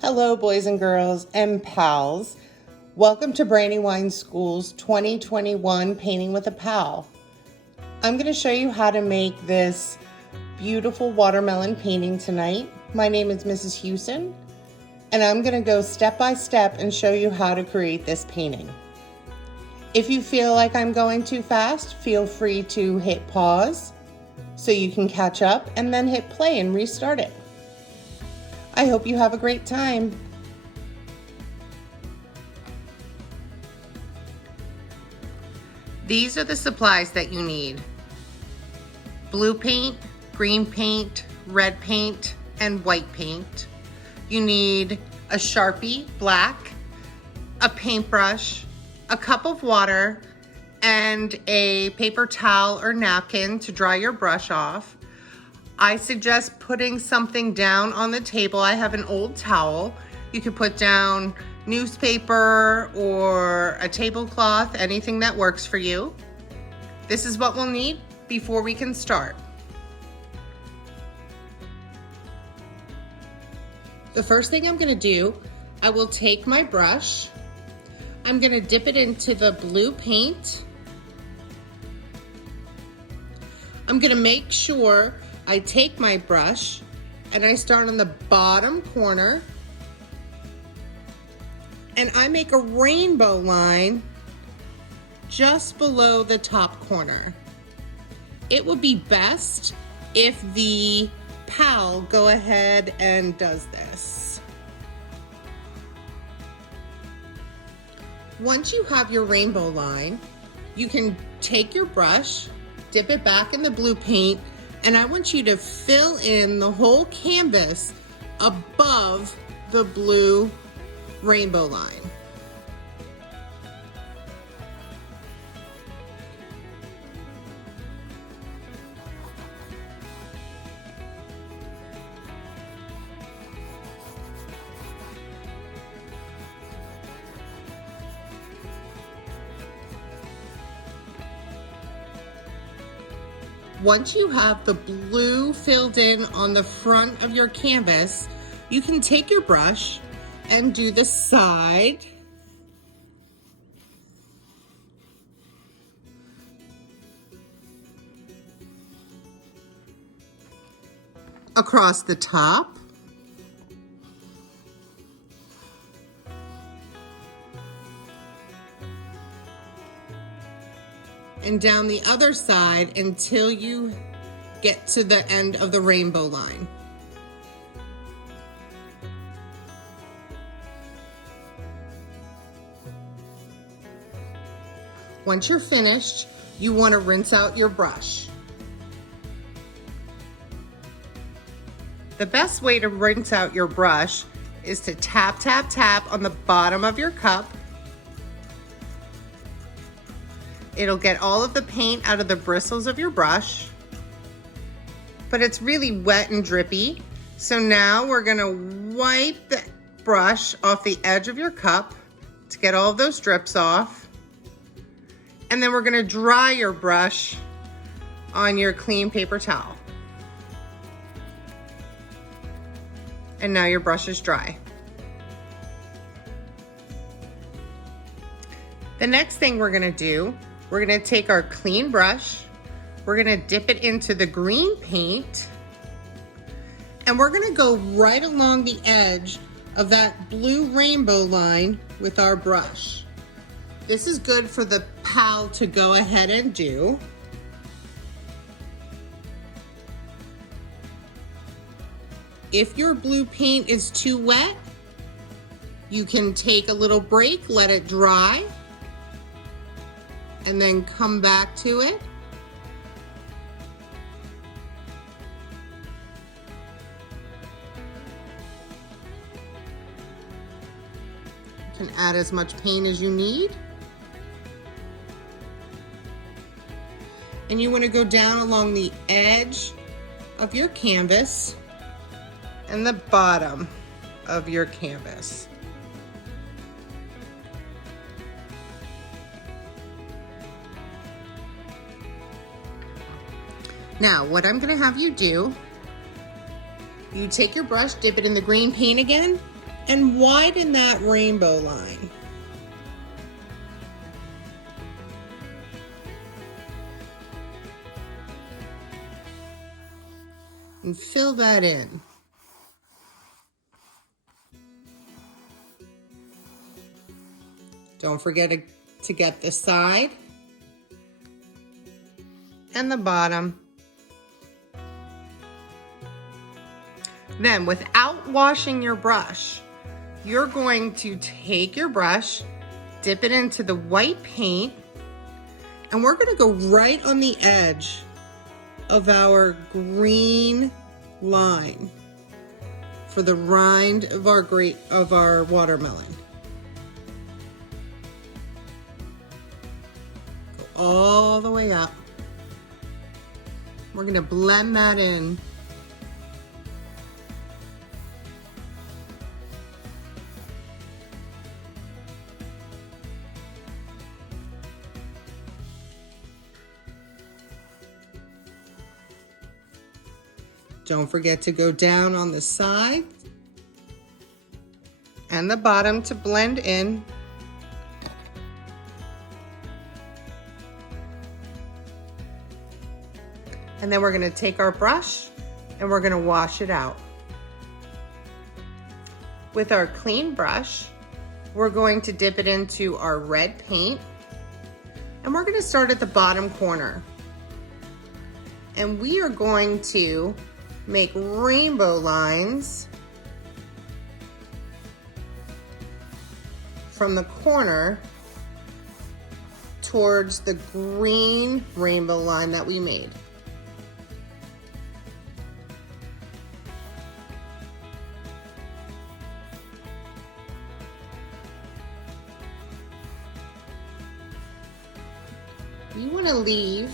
Hello, boys and girls and pals. Welcome to Brandywine School's 2021 Painting with a Pal. I'm going to show you how to make this beautiful watermelon painting tonight. My name is Mrs. Houston, and I'm going to go step by step and show you how to create this painting. If you feel like I'm going too fast, feel free to hit pause so you can catch up and then hit play and restart it. I hope you have a great time. These are the supplies that you need: blue paint, green paint, red paint, and white paint. You need a Sharpie, black, a paintbrush, a cup of water, and a paper towel or napkin to dry your brush off. I suggest putting something down on the table. I have an old towel. You could put down newspaper or a tablecloth, anything that works for you. This is what we'll need before we can start. The first thing I'm gonna do, I will take my brush. I'm gonna dip it into the blue paint. I'm gonna make sure I take my brush and I start on the bottom corner and I make a rainbow line just below the top corner. It would be best if the pal go ahead and does this. Once you have your rainbow line, you can take your brush, dip it back in the blue paint, and I want you to fill in the whole canvas above the blue rainbow line. Once you have the blue filled in on the front of your canvas, you can take your brush and do the side, across the top, and down the other side until you get to the end of the rainbow line. Once you're finished, you want to rinse out your brush. The best way to rinse out your brush is to tap, tap, tap on the bottom of your cup. It'll get all of the paint out of the bristles of your brush, but it's really wet and drippy. So now we're gonna wipe the brush off the edge of your cup to get all of those drips off. And then we're gonna dry your brush on your clean paper towel. And now your brush is dry. The next thing we're gonna do, we're gonna take our clean brush, we're gonna dip it into the green paint, and we're gonna go right along the edge of that blue rainbow line with our brush. This is good for the pal to go ahead and do. If your blue paint is too wet, you can take a little break, let it dry, and then come back to it. You can add as much paint as you need. And you want to go down along the edge of your canvas and the bottom of your canvas. Now, what I'm gonna have you do, you take your brush, dip it in the green paint again, and widen that rainbow line. And fill that in. Don't forget to get the side and the bottom. Then, without washing your brush, you're going to take your brush, dip it into the white paint, and we're going to go right on the edge of our green line for the rind of our watermelon. Go all the way up. We're going to blend that in. Don't forget to go down on the side and the bottom to blend in. And then we're going to take our brush and we're going to wash it out. With our clean brush, we're going to dip it into our red paint, and we're going to start at the bottom corner. And we are going to make rainbow lines from the corner towards the green rainbow line that we made. You want to leave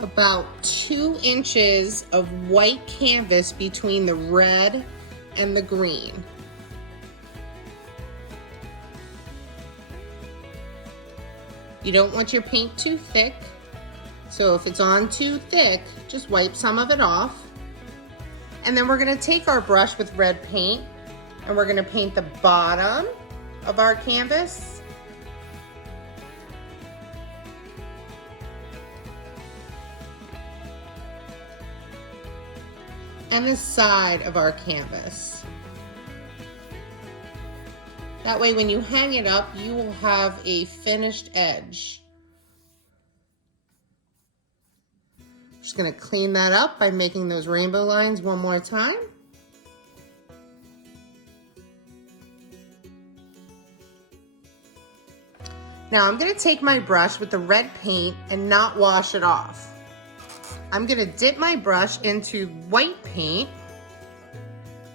about 2 inches of white canvas between the red and the green. You don't want your paint too thick, so if it's on too thick, just wipe some of it off. And then we're going to take our brush with red paint and we're going to paint the bottom of our canvas. And the side of our canvas. That way when you hang it up, you will have a finished edge. Just gonna clean that up by making those rainbow lines one more time. Now I'm gonna take my brush with the red paint and not wash it off. I'm gonna dip my brush into white paint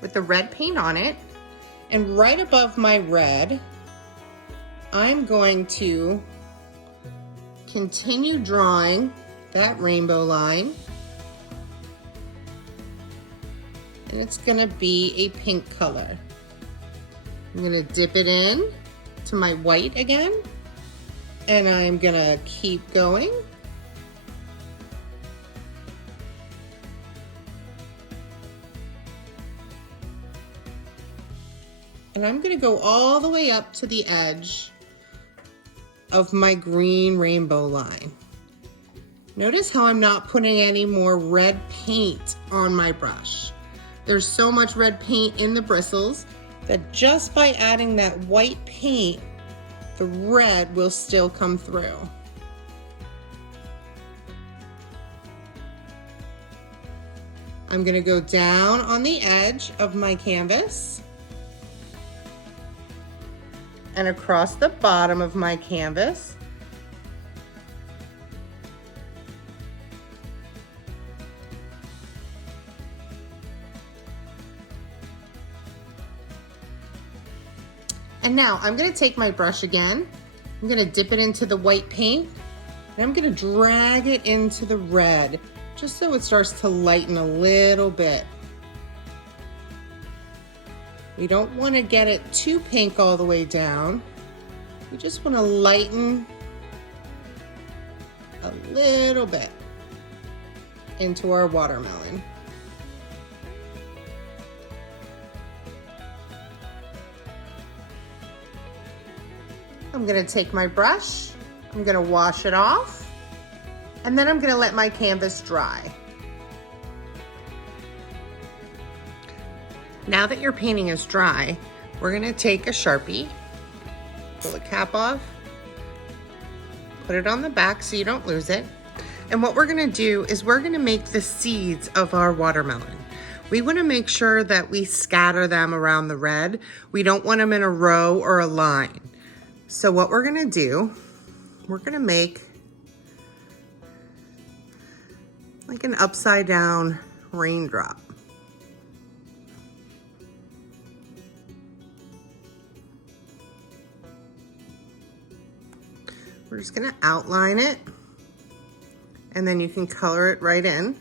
with the red paint on it, and right above my red, I'm going to continue drawing that rainbow line, and it's gonna be a pink color. I'm gonna dip it in to my white again, and I'm gonna keep going. And I'm gonna go all the way up to the edge of my green rainbow line. Notice how I'm not putting any more red paint on my brush. There's so much red paint in the bristles that just by adding that white paint, the red will still come through. I'm gonna go down on the edge of my canvas and across the bottom of my canvas. And now I'm gonna take my brush again. I'm gonna dip it into the white paint, and I'm gonna drag it into the red, just so it starts to lighten a little bit. We don't want to get it too pink all the way down. We just want to lighten a little bit into our watermelon. I'm gonna take my brush, I'm gonna wash it off, and then I'm gonna let my canvas dry. Now that your painting is dry, we're gonna take a Sharpie, pull the cap off, put it on the back so you don't lose it. And what we're gonna do is we're gonna make the seeds of our watermelon. We wanna make sure that we scatter them around the red. We don't want them in a row or a line. So what we're gonna do, we're gonna make like an upside down raindrop. We're just gonna outline it, and then you can color it right in.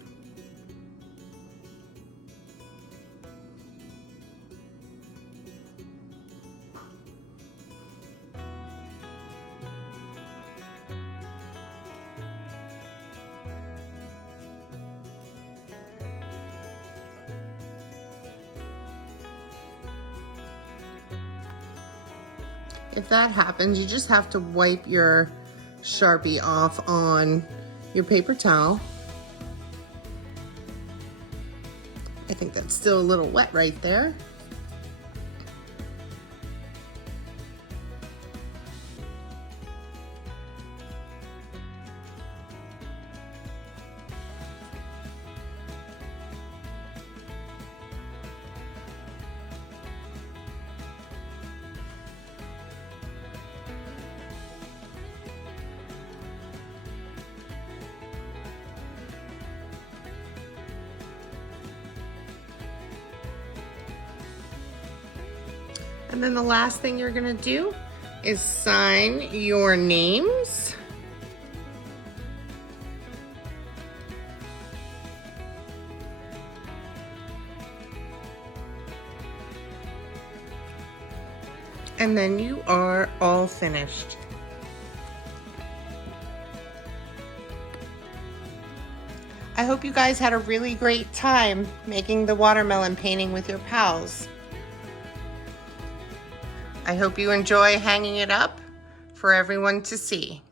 If that happens, you just have to wipe your Sharpie off on your paper towel. I think that's still a little wet right there. And then the last thing you're gonna do is sign your names. And then you are all finished. I hope you guys had a really great time making the watermelon painting with your pals. I hope you enjoy hanging it up for everyone to see.